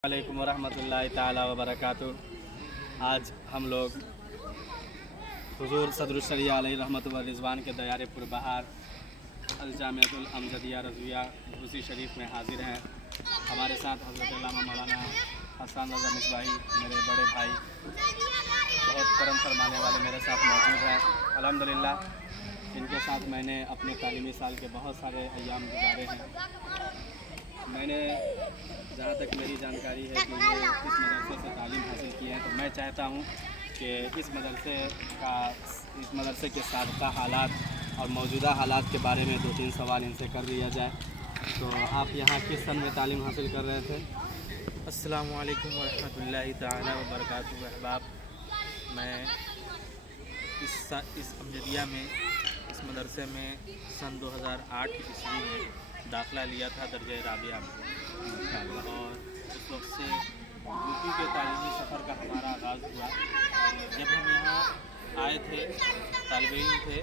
वालेकुम वरहमतुल्लाहि ताला वबरकातुह। आज हम लोग हुजूर सदरुल शरिया अलैहि रहमत व रिज़वान के दयारे पुरबहार अल-जामिअतुल अमजदिया रज़विया घूसी शरीफ में हाजिर हैं। हमारे साथ हज़रत अल्लामा मौलाना हसन रज़ा मिसबाही मेरे बड़े भाई बहुत करम फरमाने वाले मेरे साथ मौजूद हैं। अल्हम्दुलिल्लाह इनके साथ मैंने अपने तालीमी साल के बहुत सारे अय्याम गुजारे हैं। मैंने जहाँ तक मेरी जानकारी है कि ये इस मदरसे से तालीम हासिल की है, तो मैं चाहता हूँ कि इस मदरसे के साबिक़ा हालात और मौजूदा हालात के बारे में 2-3 सवाल इनसे कर दिया जाए। तो आप यहाँ किस सन में तालीम हासिल कर रहे थे? अस्सलामु अलैकुम वरहमतुल्लाहि ताला वबरकातुहू। अहबाब, मैं इस अमजदिया में इस मदरसे में सन 2008 ईस्वी में दाखिला लिया था दर्जे राबिया में, और उस वक्त से यूपी के तालीमी सफ़र का हमारा आगाज़ हुआ। जब हम यहाँ आए थे, तालिब इल्म थे,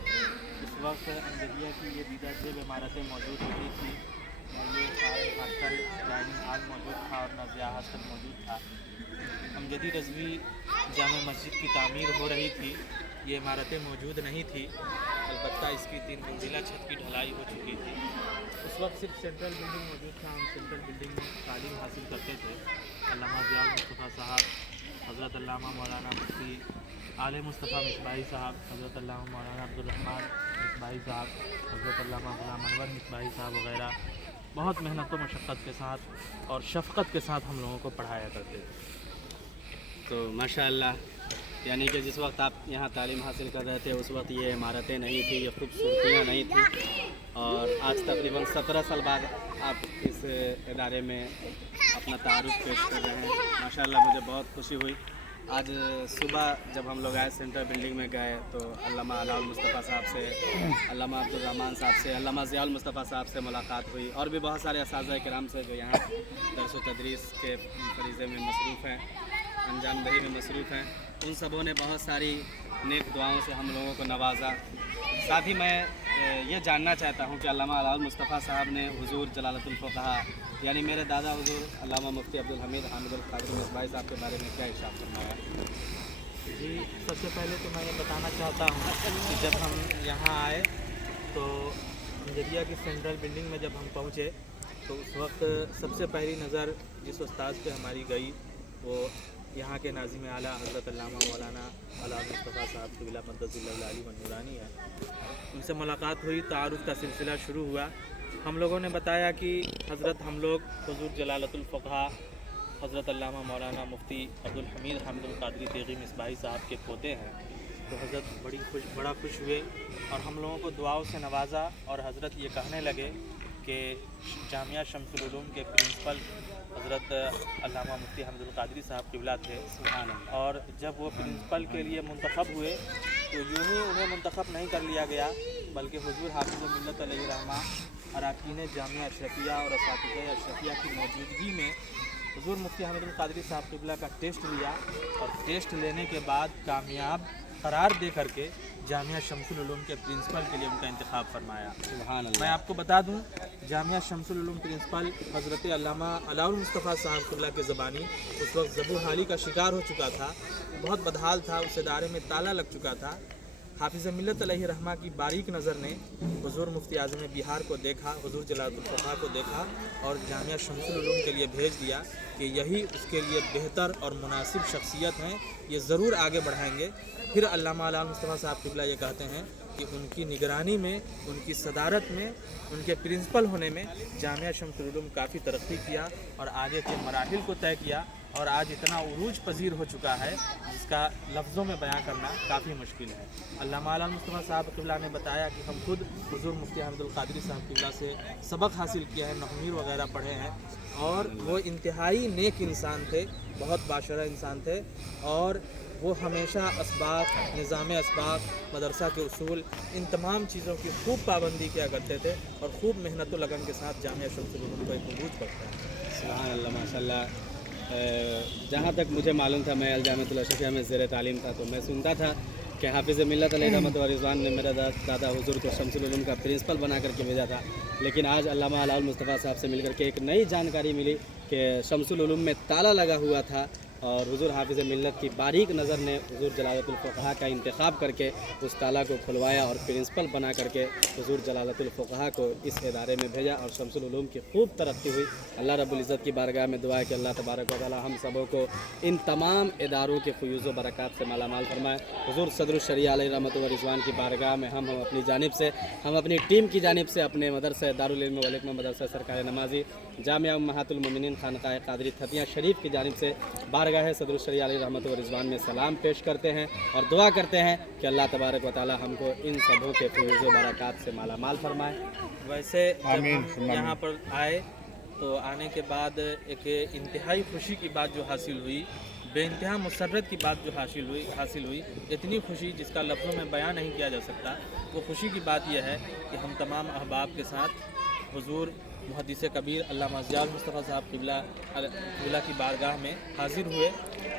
उस वक्त अमजदिया की ये दीदार इमारतें मौजूद नहीं थी, न ये सारे हॉस्टल डाइनिंग हॉल मौजूद था और न ज़िया हॉस्टल मौजूद था। अमजदी रज़वी जामे मस्जिद की तामीर हो रही थी, ये इमारतें मौजूद नहीं थी, अलबत्ता इसकी 3 मंजिला छत की ढलाई हो चुकी थी। उस वक्त सिर्फ सेंट्रल बिल्डिंग मौजूद था। हम सेंट्रल बिल्डिंग में तालीम हासिल करते थे। अल्लामा ज़ियाउल मुस्तफ़ा साहब, हज़रत अल्लामा मौलाना मुफ्ती आले मुस्तफ़ा मिसबाही साहब, हज़रत अल्लामा मौलाना अब्दुर्रहमान मिसबाही साहब, हज़रत अल्लामा ग़ुलाम अनवर मिसबाही साहब वग़ैरह बहुत मेहनत व मशक्क़त के साथ और शफ़क़त के साथ हम लोगों को पढ़ाया करते थे। तो माशाअल्लाह, यानी कि जिस वक्त आप यहाँ तालीम हासिल कर रहे थे उस वक्त ये इमारतें नहीं थी, ये खूबसूरतियाँ नहीं थी, और आज तकरीबन 17 साल बाद आप इस इदारे में अपना तारुफ पेश कर रहे हैं। माशाअल्लाह, मुझे बहुत खुशी हुई। आज सुबह जब हम लोग आए सेंट्रल बिल्डिंग में गए तो अल्लामा अलाउल मुस्तफ़ा साहब से, अल्लामा अब्दुर्रहमान साहब से, अल्लामा ज़ियाउल मुस्तफ़ा साहब से मुलाकात हुई, और भी बहुत सारे असातिज़ा किराम से जो यहाँ दर्स व तदरीस के फरीज़े में मसरूफ़ हैं, अंजाम दही में मसरूफ़ हैं। उन सबों ने बहुत सारी नेक दुआओं से हम लोगों को नवाजा। साथ ही मैं ये जानना चाहता हूँ कि अल्लामा अलाउल मुस्तफ़ा साहब ने हुजूर जलालतुल फ़ुक़हा यानी मेरे दादा हुजूर अल्लामा मुफ्ती अब्दुल हमीद हामिदुल क़ादिर मिसबाही साहब के बारे में क्या इरशाद फरमाया? जी, सबसे पहले तो मैं ये बताना चाहता हूँ कि जब हम यहाँ आए तो अमजदिया की सेंट्रल बिल्डिंग में जब हम पहुँचे तो उस वक्त सबसे पहली नज़र जिस उस्ताद पे हमारी गई वो यहाँ के नाज़िम आला हज़रत अल्लामा मौलाना अलाउल मुस्तफ़ा साहब क़िबला क़द्दसल्लहु अलैहि व नूरानी है। उनसे मुलाकात हुई, तारुफ़ का सिलसिला शुरू हुआ। हम लोगों ने बताया कि हज़रत हम लोग हुज़ूर जलालतुल फ़ुक़हा हज़रत अल्लामा मौलाना मुफ्ती अब्दुल हमीद हामिदुल क़ादिरी तेगी मिसबाही साहब के पोते हैं। तो हज़रत बड़ा खुश हुए और हम लोगों को दुआओं से नवाजा, और हज़रत ये कहने लगे कि जामिया शम्सुल उलूम के प्रिंसिपल हज़रत अल्लामा मुफ्ती हामिदुल क़ादिरी साहब क़िबला थे, और जब वो प्रिंसिपल के लिए मुंतखब हुए तो यूँ ही उन्हें मुंतखब नहीं कर लिया गया, बल्कि हुज़ूर हाफ़िज़ मिल्लत अलैहि रहमा अरकान जामिया अशरफिया और असातिज़ा अशरफिया की मौजूदगी में हुज़ूर मुफ्ती हामिदुल क़ादिरी साहब क़िबला का टेस्ट लिया, और टेस्ट लेने के बाद कामयाब करार दे करके जामिया शम्सुल उलूम के प्रिंसिपल के लिए उनका इंतखाब फरमाया। मैं आपको बता दूं, जामिया शम्सुल उलूम प्रिंसिपल हज़रत अल्लामा अलाउल मुस्तफ़ा साहब क़िबला के ज़बानी उस वक्त ज़बू हाली का शिकार हो चुका था, बहुत बदहाल था, उस इदारे में ताला लग चुका था। हाफ़िज़ मिल्लत अलैहि रहमा की बारीक नज़र ने हुज़ूर मुफ्ती आज़म बिहार को देखा, हुज़ूर जलालतुल फ़ुक़हा को देखा, और जामिया शम्सुल उलूम के लिए भेज दिया कि यही उसके लिए बेहतर और मुनासिब शख्सियत हैं, ये ज़रूर आगे बढ़ाएंगे। फिर अल्लामा अलाउल मुस्तफ़ा साहब क़िबला ये कहते हैं कि उनकी निगरानी में, उनकी सदारत में, उनके प्रिंसिपल होने में जामिया शम्सुल उलूम काफ़ी तरक्की किया और आगे के मराहिल को तय किया, और आज इतना उरूज पजीर हो चुका है जिसका लफ्ज़ों में बयां करना काफ़ी मुश्किल है। अल्लामा अलाउल मुस्तफ़ा साहब क़िबला ने बताया कि हम खुद हुज़ूर मुफ्ती हामिदुल क़ादिरी साहब क़िबला से सबक हासिल किया है, नहमीर वग़ैरह पढ़े हैं, और वो इंतहाई नेक इंसान थे, बहुत बाशरा इंसान थे, और वो हमेशा असबाक, निज़ाम असबाक, मदरसा के उसूल, इन तमाम चीज़ों की खूब पाबंदी किया करते थे, और खूब मेहनत व लगन के साथ जामिया शम्सुल उलूम को एक उरूज पड़ता है। सुभान अल्लाह, माशाअल्लाह। जहाँ तक मुझे मालूम था, मैं अल-जामिअतुल अशरफिया में ज़ेर तालीम था, तो मैं सुनता था कि हाफ़िज़ मिल्लत अलैहि रहमत व रिज़वान ने मेरा दादा हुज़ूर को शम्सुल उलूम का प्रिंसिपल बना करके भेजा था। लेकिन आज अल्लामा अलाउल मुस्तफ़ा साहब से मिलकर के एक नई जानकारी मिली कि शमसुल उलूम में ताला लगा हुआ था और हुजूर हाफिज़ मिल्लत की बारीक नज़र ने हुजूर जलालतुल फ़ुक़हा का इंतखाब करके उस ताला को खुलवाया और प्रिंसिपल बना करके हुजूर जलालतुल फ़ुक़हा को इस इदारे में भेजा और शमसुल उलूम की खूब तरक्की हुई। अल्लाह रब्बुल इज़्ज़त की बारगाह में दुआ है कि अल्लाह तबारक व तआला हम सबों को इन तमाम इदारों के फ़यूज़ व बरक़ात से मालामाल फरमाए। हुजूर सदरुल शरिया अलैहि रहमतुल्लाह व रिज़वान की बारगाह में हम अपनी जानिब से, हम अपनी टीम की जानिब से, अपने मदरसा दारुल इल्म वल हिकमत मदरसा सरकार नमाजी जामिया उम्महातुल मोमिनीन खानक़ाह क़ादरी थतिया शरीफ की जानिब से बारगाह सदरुल शरिया अलैहि रहमतुल्लाह व रिज़वान में सलाम पेश करते हैं और दुआ करते हैं कि अल्लाह तबारक व तआला हमको इन सबों के फ़यूज़ व बरक़ात से मालामाल फरमाए। वैसे जब हम यहाँ पर आए तो आने के बाद एक इंतहाई खुशी की बात जो हासिल हुई, बेइंतहा मुसर्रत की बात जो हासिल हुई, इतनी खुशी जिसका लफ्ज़ों में बयान नहीं किया जा सकता। वो खुशी की बात यह है कि हम तमाम अहबाब के साथ हुजूर मुहद्दिस कबीर अल्लामा ज़ियाउल मुस्तफ़ा साहब क़िबला की बारगाह में हाज़िर हुए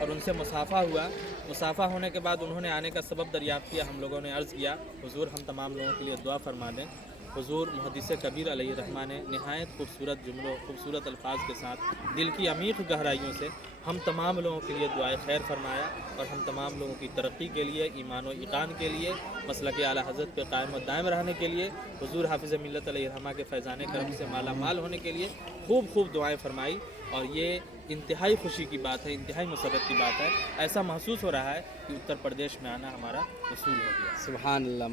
और उनसे मुसाफ़ा हुआ। मुसाफ़ा होने के बाद उन्होंने आने का सबब दरियाफ़्त किया। हम लोगों ने अर्ज़ किया हुजूर हम तमाम लोगों के लिए दुआ फरमा दें। हुजूर मुहद्दिस कबीर अलैहि रहमा ने नहायत खूबसूरत जुमलों, खूबसूरत अल्फाज के साथ दिल की अमीक़ गहराइयों से हम तमाम लोगों के लिए दुआए खैर फरमाया और हम तमाम लोगों की तरक्की के लिए, ईमान व ईक़ान के लिए, मसलक आला हज़रत पे कायम व दायम रहने के लिए, हुजूर हाफिज़ मिल्लत अलैहि रहमा के फैज़ान करम से माला माल होने के लिए खूब दुआएँ फरमाई। और ये इंतहाई खुशी की बात है, इंतहाई मुसर्रत की बात है। ऐसा महसूस हो रहा है कि उत्तर प्रदेश में आना हमारा वसूल हो गया। सुभान अल्लाह,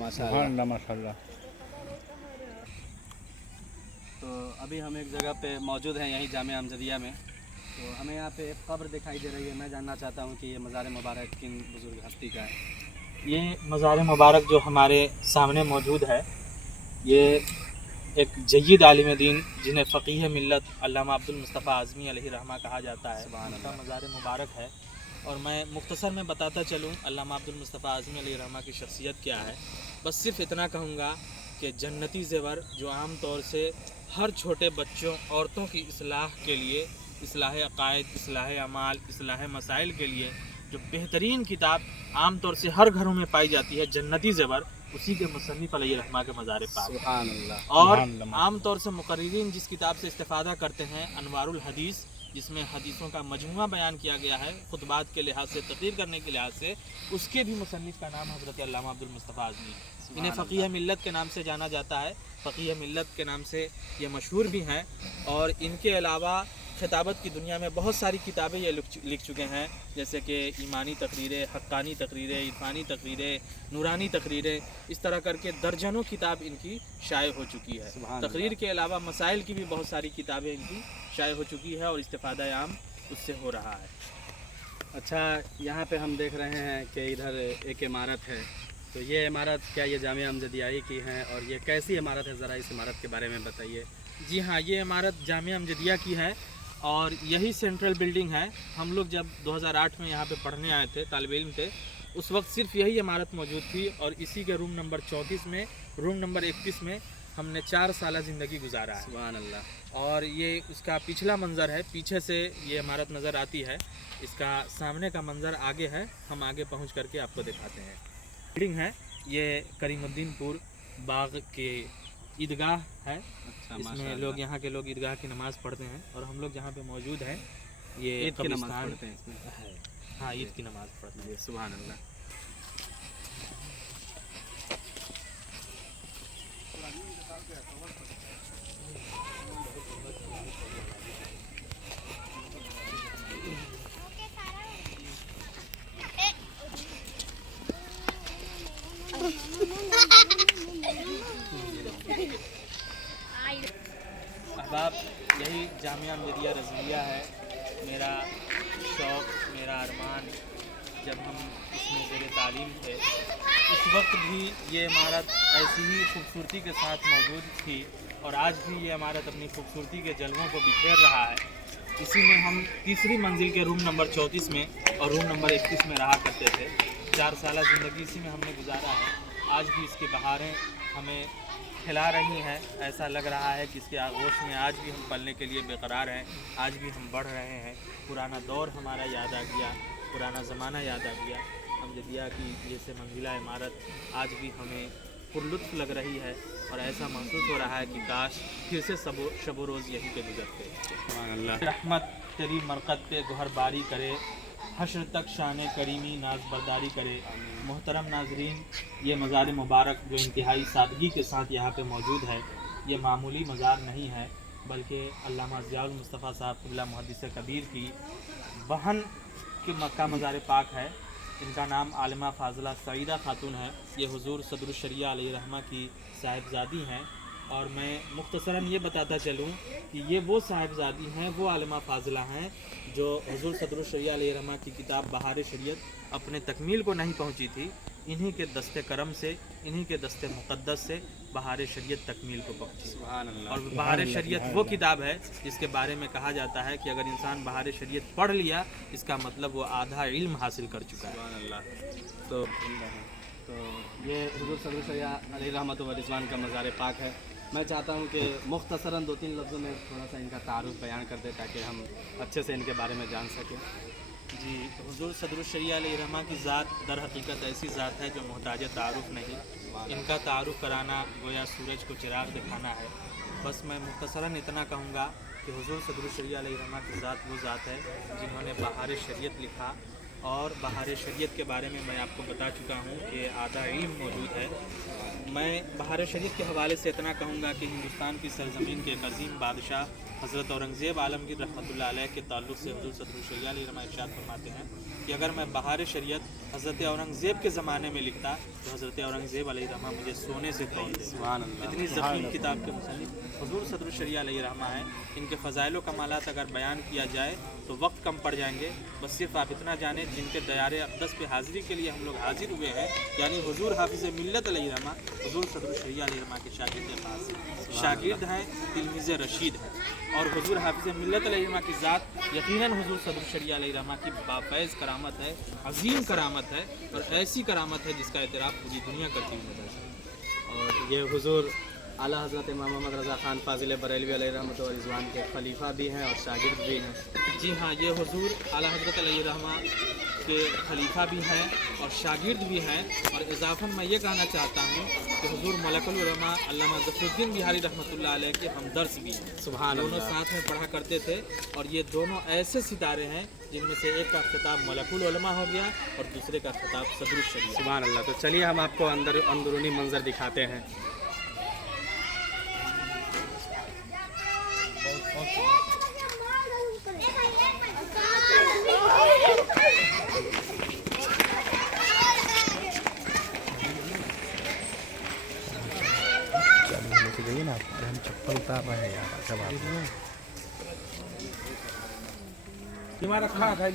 माशाअल्लाह। तो अभी हम एक जगह पे मौजूद हैं, यहीं जामिया अमजदिया में। तो हमें यहाँ पे एक कब्र दिखाई दे रही है। मैं जानना चाहता हूँ कि ये मज़ार मुबारक किन बुज़ुर्ग हस्ती का है। ये मज़ार मुबारक जो हमारे सामने मौजूद है, ये एक जय्यद आलिम दीन जिन्हें फ़क़ीह मिल्लत अल्लामा अब्दुल मुस्तफ़ा आज़मी अलैहि रहमा कहा जाता है, उनका मज़ार मुबारक है। और मैं मुख्तसर में बताता चलूँ अल्लामा अब्दुल मुस्तफ़ा आज़मी अलैहि रहमा की शख्सियत क्या है। बस सिर्फ इतना कहूँगा कि जन्नती ज़ेवर जो आम तौर से हर छोटे बच्चों, औरतों की इस्लाह के लिए, इस्लाह अक़ायद, इस्लाह अमाल, इस्लाह मसाइल के लिए जो बेहतरीन किताब आम तौर से हर घरों में पाई जाती है, जन्नती ज़ेवर, उसी के मुसन्निफ़ अलैहि रहमा के मज़ार पाक। सुभान अल्लाह। और आम तौर से मुक़र्रिरीन जिस किताब से इस्तिफ़ादा करते हैं, अनवारुल हदीस, जिसमें हदीसों का मजमुआ बयान किया गया है खुतबात के लिहाज से, तक़रीर करने के लिहाज से, उसके भी मुसन्निफ़ का नाम हज़रत अल्लामा अब्दुल मुस्तफ़ा आज़मी है। इन्हें फ़क़ीह मिल्लत के नाम से जाना जाता है, फ़क़ीह मिल्लत के नाम से ये मशहूर भी हैं। और इनके अलावा खिताबत की दुनिया में बहुत सारी किताबें ये लिख चुके हैं, जैसे कि ईमानी तकरीरें, हक्कानी तकरीरें, इरफानी तकरीरें, नूरानी तकरीरें, इस तरह करके दर्जनों किताब इनकी शाये हो चुकी है। तकरीर के अलावा मसाइल की भी बहुत सारी किताबें इनकी शाये हो चुकी है और इस्तिफ़ादा आम उससे हो रहा है। अच्छा, यहाँ पे हम देख रहे हैं कि इधर एक इमारत है। तो ये इमारत क्या ये जामिया अमजदिया की है और ये कैसी इमारत है, ज़रा इस इमारत के बारे में बताइए। जी हाँ, ये इमारत जामिया अमजदिया की है और यही सेंट्रल बिल्डिंग है। हम लोग जब 2008 में यहाँ पे पढ़ने आए थे, तालिब इल्म थे, उस वक्त सिर्फ यही इमारत मौजूद थी और इसी के रूम नंबर 34 में, रूम नंबर 31 में हमने 4 साल ज़िंदगी गुजारा है। सुभान अल्लाह। और ये उसका पिछला मंज़र है, पीछे से ये इमारत नज़र आती है। इसका सामने का मंज़र आगे है, हम आगे पहुँच करके आपको दिखाते हैं। बिल्डिंग है ये करीमुद्दीनपुर बाग के ईदगाह है। अच्छा, इसमें लोग, यहाँ के लोग ईदगाह की नमाज़ पढ़ते हैं और हम लोग जहाँ पे मौजूद हैं ये ईद की नमाज़ पढ़ते हैं इसमें है। हाँ, ईद की नमाज़ पढ़ते हैं। सुभान अल्लाह। अहबाब, यही जामिया अमजदिया रज़विया है। मेरा शौक़, मेरा अरमान, जब हम इसमें ज़ेरे तालीम थे उस वक्त भी ये इमारत ऐसी ही खूबसूरती के साथ मौजूद थी और आज भी ये इमारत अपनी खूबसूरती के जलवों को बिखेर रहा है। इसी में हम तीसरी मंजिल के रूम नंबर 34 में और रूम नंबर 31 में रहा करते थे। 4 साल ज़िंदगी इसी में हमने गुजारा है। आज भी इसकी बहारें हमें खिला रही हैं। ऐसा लग रहा है कि इसके आगोश में आज भी हम पलने के लिए बेकरार हैं, आज भी हम बढ़ रहे हैं। पुराना दौर हमारा याद आ गया, पुराना ज़माना याद आ गया। अमजदिया की जैसे मंजिला इमारत आज भी हमें पुरलुत्फ लग रही है और ऐसा महसूस हो रहा है कि काश फिर से शबो रोज़ यहीं पे गुजरते। सुभान अल्लाह। रहमत तेरी मरकत पे गुहर बारी करे, हश्र तक शान करीमी नाज बरदारी करे। मोहतरम नाजरीन, ये मज़ार मुबारक जो इंतहाई सादगी के साथ यहाँ पे मौजूद है, ये मामूली मज़ार नहीं है, बल्कि अल्लामा ज़ियाउल मुस्तफ़ा साहब क़िबला मुहद्दिस कबीर की बहन के मक्का मज़ार पाक है। इनका नाम आलिमा फ़ाज़िला सईदा खातून है। ये हुज़ूर सदरुल शरिया अलैहिर्रहमा की साहिबजादी हैं। और मैं मुख्तसरन ये बताता चलूँ कि ये वो साहिबजादी हैं, वो आलिमा फ़ाज़िला हैं जो हुज़ूर सदरुल शरिया अलैहिर्रहमा की किताब बहार शरीयत अपने तकमील को नहीं पहुँची थी। इन्हीं के दस्ते करम से, इन्हीं के दस्ते मुक़द्दस से बहार शरीयत तकमील को पहुँची। सुभान अल्लाह। और बहार शरीयत वो किताब है जिसके बारे में कहा जाता है कि अगर इंसान बहार शरीयत पढ़ लिया, इसका मतलब वो आधा इल्म हासिल कर चुका है। सुभान अल्लाह। तो ये हुज़ूर सल्लल्लाहु अलैहि रहमत व रिज़वान का मज़ार पाक है। मैं चाहता हूँ कि मुख्तसरन 2-3 लफ्ज़ों में थोड़ा सा इनका तारुफ बयान कर दे ताकि हम अच्छे से इनके बारे में जान सकें। जी, हुज़ूर सदरुल शरिया अलैहिर्रहमा की ज़ात दर हकीकत ऐसी ज़ात है जो मोहताज तारुफ नहीं। इनका तारुफ कराना गोया सूरज को चिराग दिखाना है। बस मैं मुख्तसरन इतना कहूँगा कि हुज़ूर सदरुल शरिया अलैहिर्रहमा की ज़ात वो ज़ात है जिन्होंने बहार शरीयत लिखा। और बहार शरीयत के बारे में मैं आपको बता चुका हूँ कि आधा इल्म मौजूद है। मैं बहार शरीयत के हवाले से इतना कहूँगा कि हिंदुस्तान की सरज़मीन के एक अज़ीम बादशाह हज़रत औरंगज़ेब आलमगीर रहमतुल्लाह अलैह के ताल्लुक़ से हुज़ूर सदरुल शरिया अलैहिर्रहमा इरशाद फरमाते हैं कि अगर मैं बहार शरीयत हज़रत औरंगज़ेब के ज़माने में लिखता तो हज़रत औरंगज़ेब अलैहिर्रहमा मुझे सोने से तोड़ देते। सुभान अल्लाह। इतनी ज़ख़ीम किताब के मुसन्निफ़ हुज़ूर सदरुल शरिया अलैहिर्रहमा है। इनके फ़ज़ाइल व कमालात अगर बयान किया जाए तो वक्त कम पड़ जाएंगे। बस सिर्फ आप इतना जानें, जिनके दयारे अक़दस पे हाज़िरी के लिए हम लोग हाज़िर हुए हैं, यानी हुज़ूर हाफ़िज़ मिल्लत अलैहिर्रहमा हुज़ूर सदरुल शरिया अलैहिर्रहमा के शागिर्द हैं, तिलमीज़ रशीद हैं। और हुज़ूर हाफ़िज़ मिल्लत अलैहिर्रहमा की ज़ात यकीनन हुज़ूर सदरुल शरिया अलैहिर्रहमा की बाफ़ैज़ करामत है, अज़ीम करामत है और ऐसी करामत है जिसका एतराफ़ पूरी दुनिया करती हुई नज़र है। और ये हुज़ूर आला हज़रत इमाम मोहम्मद रज़ा ख़ान फ़ाज़िल बरेलवी अलैहि रहमत व रिज़वान के खलीफा भी हैं और शागिर्द भी हैं। जी हाँ, ये हुज़ूर आला हज़रत अलैहिर्रहमा के खलीफा भी हैं और शागिर्द भी हैं। और इज़ाफ़न मैं ये कहना चाहता हूँ कि हुज़ूर मलकुल उलमा अल्लामा ज़फ़रुद्दीन बिहारी रहमतुल्लाह अलैह के हमदर्स भी हैं। सुभान दोनों अल्लाह। साथ में पढ़ा करते थे। और ये दोनों ऐसे सितारे हैं जिनमें से एक का खिताब मलकुल उलमा हो गया और दूसरे का खिताब सदरुल शरिया। सुभान अल्लाह। तो चलिए हम आपको अंदरूनी मंजर दिखाते हैं। चाहिए ना, हम चप्पल उतार रहे हैं यार। सब हमारा खा खाई